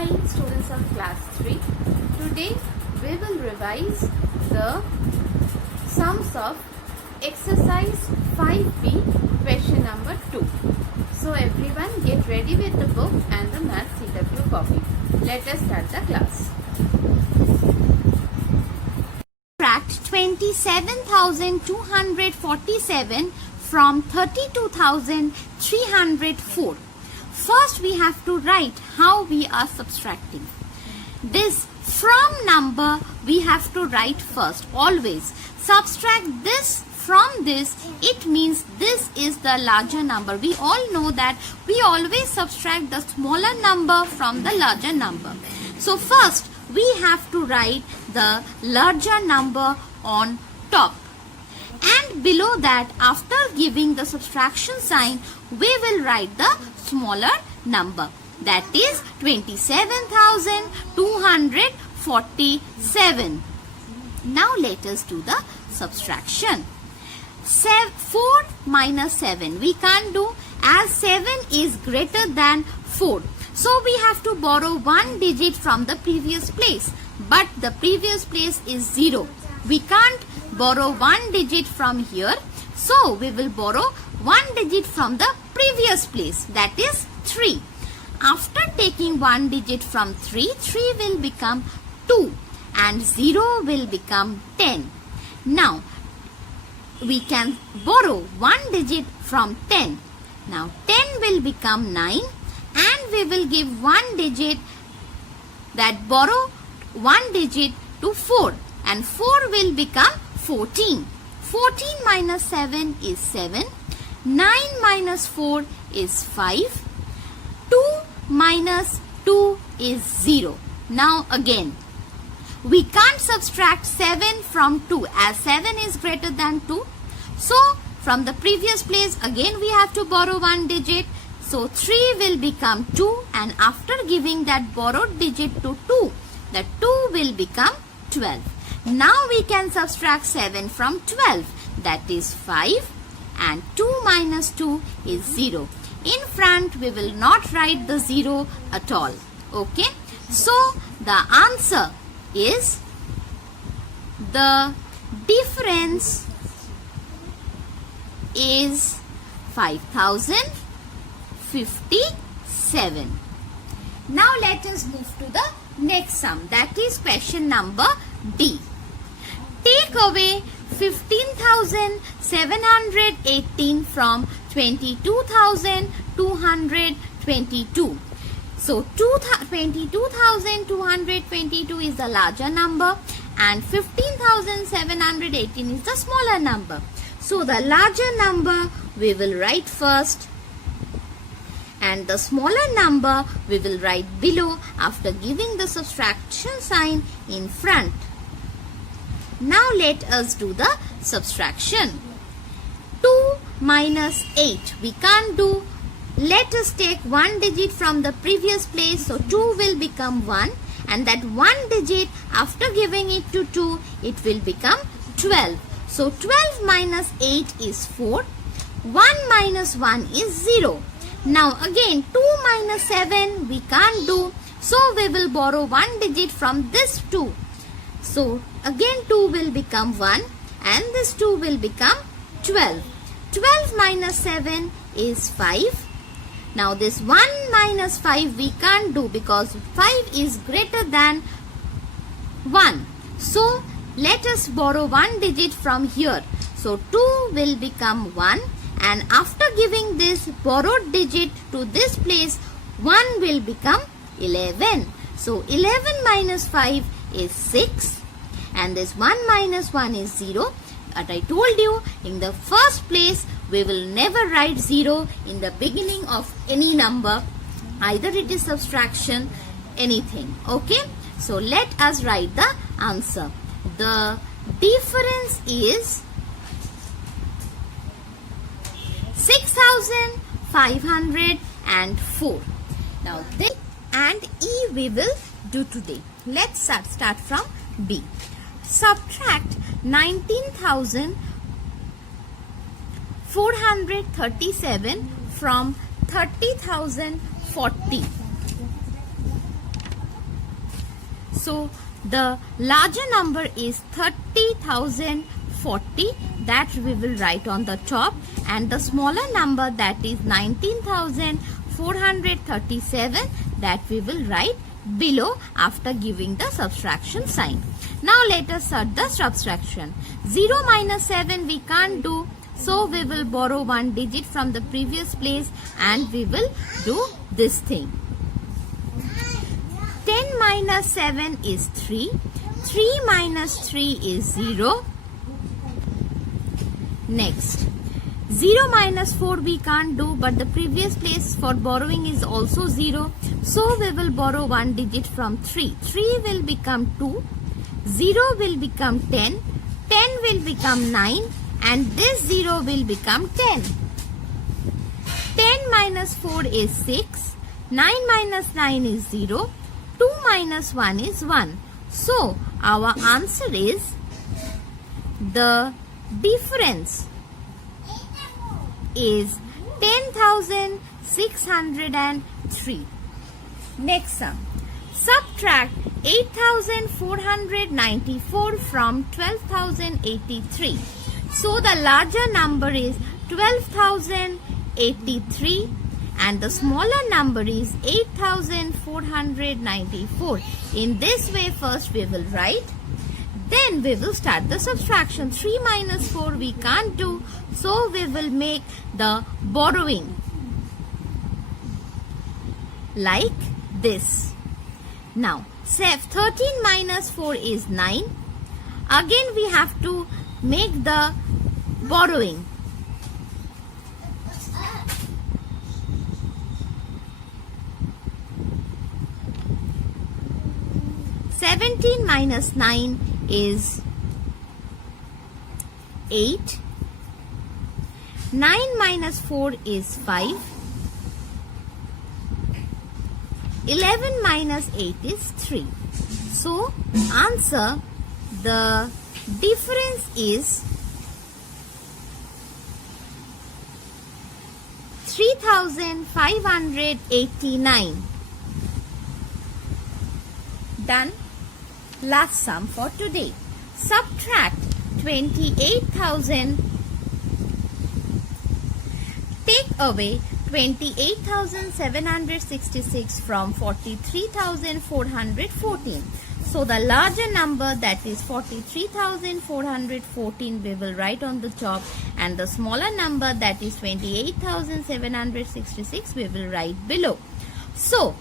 Hi students of class 3. Today we will revise the sums of exercise 5B question number 2. So everyone get ready with the book and the math CW copy. Let us start the class. Subtract 27,247 from 32,304. First we have to write how we are subtracting. This from number we have to write first. Always subtract this from this, it means this is the larger number. We all know that we always subtract the smaller number from the larger number. So first we have to write the larger number on top. And below that, after giving the subtraction sign, we will write the smaller number. That is 27,247. Now let us do the subtraction. 4 minus 7. We can't do as 7 is greater than 4. So we have to borrow one digit from the previous place. But the previous place is 0. We can't borrow one digit from here. So we will borrow one digit from the previous place. That is 3. After taking one digit from 3, 3 will become 2 and 0 will become 10. Now we can borrow one digit from 10. Now 10 will become 9 and we will give one digit that borrow one digit to 4 and 4 will become 14. 14 minus 7 is 7. 9 minus 4 is 5. 2 minus 2 is 0. Now again, we can't subtract 7 from 2 as 7 is greater than 2. So from the previous place again we have to borrow one digit. So 3 will become 2 and after giving that borrowed digit to 2, the 2 will become 12. Now we can subtract 7 from 12. That is 5 and 2 minus 2 is 0. In front we will not write the 0 at all. Okay. So the answer is the difference is 5,057. Now let us move to the next sum, that is question number D. Take away 15,718 from 22,222. So 22,222 is the larger number and 15,718 is the smaller number. So the larger number we will write first and the smaller number we will write below after giving the subtraction sign in front. Now let us do the subtraction. 2 minus 8 we can't do. Let us take one digit from the previous place. So 2 will become 1 and that one digit after giving it to 2 it will become 12. So 12 minus 8 is 4. 1 minus 1 is 0. Now again 2 minus 7 we can't do. So we will borrow one digit from this 2. So again 2 will become 1 and this 2 will become 12. 12 minus 7 is 5. Now this 1 minus 5 we can't do because 5 is greater than 1. So let us borrow one digit from here. So 2 will become 1 and after giving this borrowed digit to this place 1 will become 11. So 11 minus 5 is 6 and this 1 minus 1 is 0. But I told you in the first place we will never write 0 in the beginning of any number. Either it is subtraction, anything. Okay. So let us write the answer. The difference is 6,504. Now this and E we will do today. Let's start from B. Subtract 19,437 from 30,040. So the larger number is 30,040, that we will write on the top, and the smaller number, that is 19,437, that we will write below after giving the subtraction sign. Now let us start the subtraction. 0 minus 7 we can't do, so we will borrow one digit from the previous place and we will do this thing. 10 minus 7 is 3. 3 minus 3 is 0. Next, 0 minus 4 we can't do, but the previous place for borrowing is also 0. So we will borrow one digit from 3. 3 will become 2. 0 will become 10. 10 will become 9. And this 0 will become 10. 10 minus 4 is 6. 9 minus 9 is 0. 2 minus 1 is 1. So our answer is the difference is 10,603. Next sum. Subtract 8,494 from 12,083. So the larger number is 12,083 and the smaller number is 8,494. In this way, first we will write, then we will start the subtraction. 3 minus 4 we can't do, so we will make the borrowing like this. Now 13 minus 4 is 9. Again we have to make the borrowing. Seventeen minus 9 is 8. 9 minus 4 is 5. 11 minus 8 is 3. So answer, the difference is 3,589. Done. Last sum for today. Subtract 28,000. Take away 28,766 from 43,414. So the larger number, that is 43,414, we will write on the top, and the smaller number, that is 28,766, we will write below. So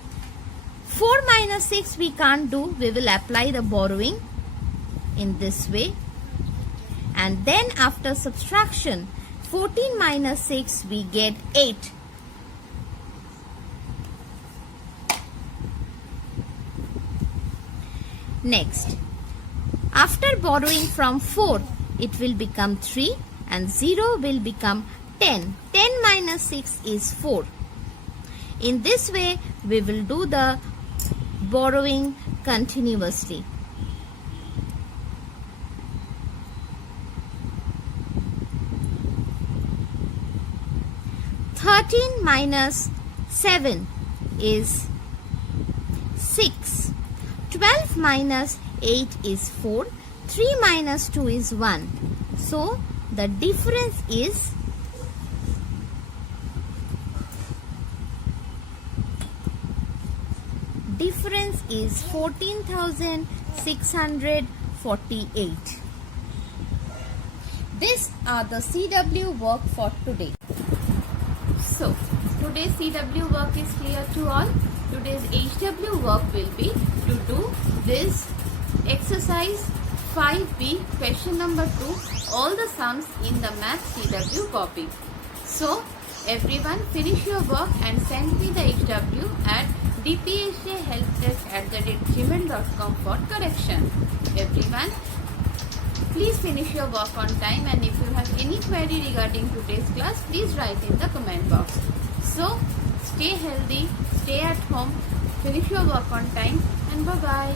4 minus 6 we can't do, we will apply the borrowing in this way, and then after subtraction 14 minus 6 we get 8. Next, after borrowing from 4, it will become 3 and 0 will become 10. 10 minus 6 is 4. In this way, we will do the borrowing continuously. Thirteen minus 7 is 6. 12 minus 8 is 4. 3 minus 2 is 1. So the difference is 14,648. These are the CW work for today. So, today's CW work is clear to all. Today's HW work will be to do this exercise 5B question number 2, all the sums in the math CW copy. So, everyone finish your work and send me the HW at dphjhelpdesk@gmail.com for correction. Everyone, please finish your work on time, and if you have any query regarding today's class, please write in the comment box. So, stay healthy, stay at home, finish your work on time, and bye-bye.